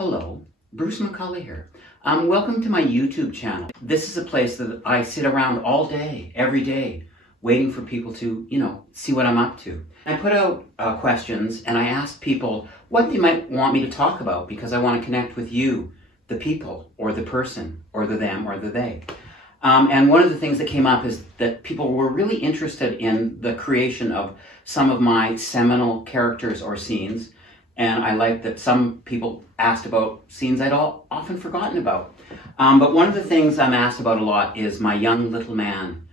Hello, Bruce McCulloch here. Welcome to my YouTube channel. This is a place that I sit around all day, every day, waiting for people to, see what I'm up to. I put out questions and I asked people what they might want me to talk about because I want to connect with you, the people, or the person, or the them, or the they. And one of the things that came up is that people were really interested in the creation of some of my seminal characters or scenes. And I like that some people asked about scenes I'd often forgotten about. But one of the things I'm asked about a lot is my young little man,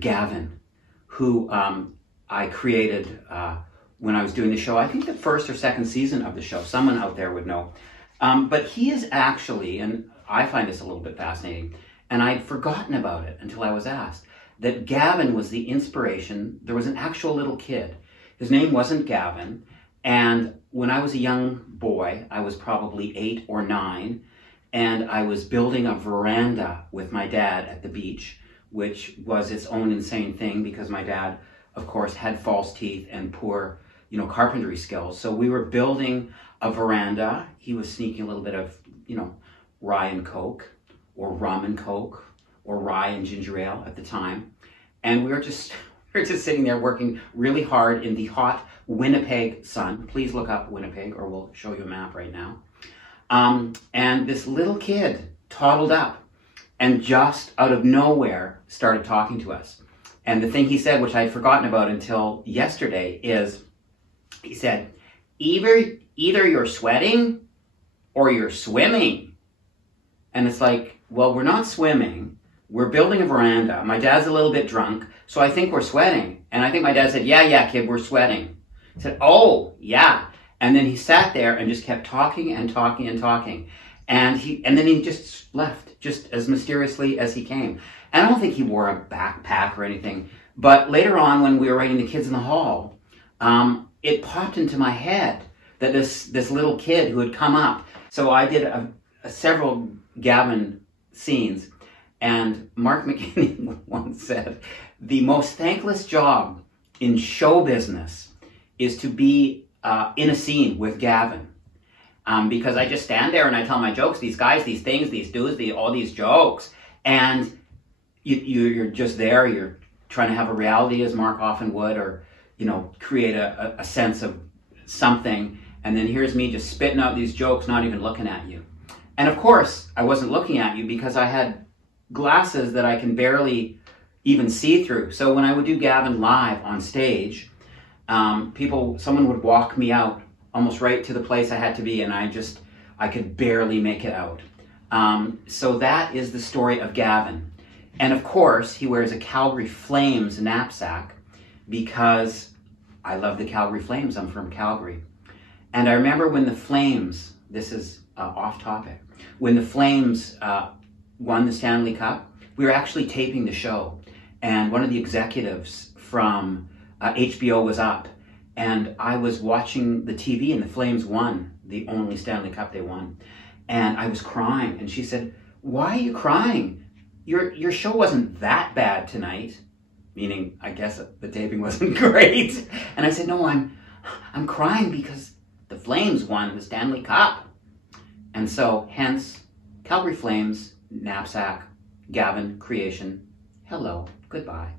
Gavin, who I created when I was doing the show. I think the first or second season of the show. Someone out there would know. But he is actually, and I find this a little bit fascinating, and I'd forgotten about it until I was asked, that Gavin was the inspiration. There was an actual little kid. His name wasn't Gavin. And when I was a young boy, I was probably 8 or 9, and I was building a veranda with my dad at the beach, which was its own insane thing because my dad, of course, had false teeth and poor, carpentry skills. So we were building a veranda. He was sneaking a little bit of, rye and Coke, or rum and Coke, or rye and ginger ale at the time. And we were just sitting there working really hard in the hot Winnipeg sun. Please look up Winnipeg or we'll show you a map right now. And this little kid toddled up and just out of nowhere started talking to us. And the thing he said, which I'd forgotten about until yesterday, is he said, either you're sweating or you're swimming. And it's like, well, we're not swimming. We're building a veranda. My dad's a little bit drunk, so I think we're sweating. And I think my dad said, yeah, kid, we're sweating. I said, oh, yeah. And then he sat there and just kept talking and talking and talking. And then he just left, just as mysteriously as he came. And I don't think he wore a backpack or anything. But later on, when we were writing The Kids in the Hall, it popped into my head that this little kid who had come up. So I did several Gavin scenes. And Mark McKinney once said, the most thankless job in show business is to be in a scene with Gavin. Because I just stand there and I tell my jokes, these guys, these things, these dudes, all these jokes. And you're just there, you're trying to have a reality as Mark often would, or, create a sense of something. And then here's me just spitting out these jokes, not even looking at you. And of course, I wasn't looking at you because I had glasses that I can barely even see through. So when I would do Gavin live on stage, someone would walk me out almost right to the place I had to be, and I could barely make it out. So that is the story of Gavin. And of course, he wears a Calgary Flames knapsack because I love the Calgary Flames. I'm from Calgary. And I remember when the Flames, this is off topic, when the Flames won the Stanley Cup, we were actually taping the show. And one of the executives from HBO was up. And I was watching the TV and the Flames won the only Stanley Cup they won. And I was crying. And she said, why are you crying? Your show wasn't that bad tonight. Meaning, I guess the taping wasn't great. And I said, no, I'm crying because the Flames won the Stanley Cup. And so, hence, Calgary Flames, knapsack, Gavin, creation. Hello, goodbye.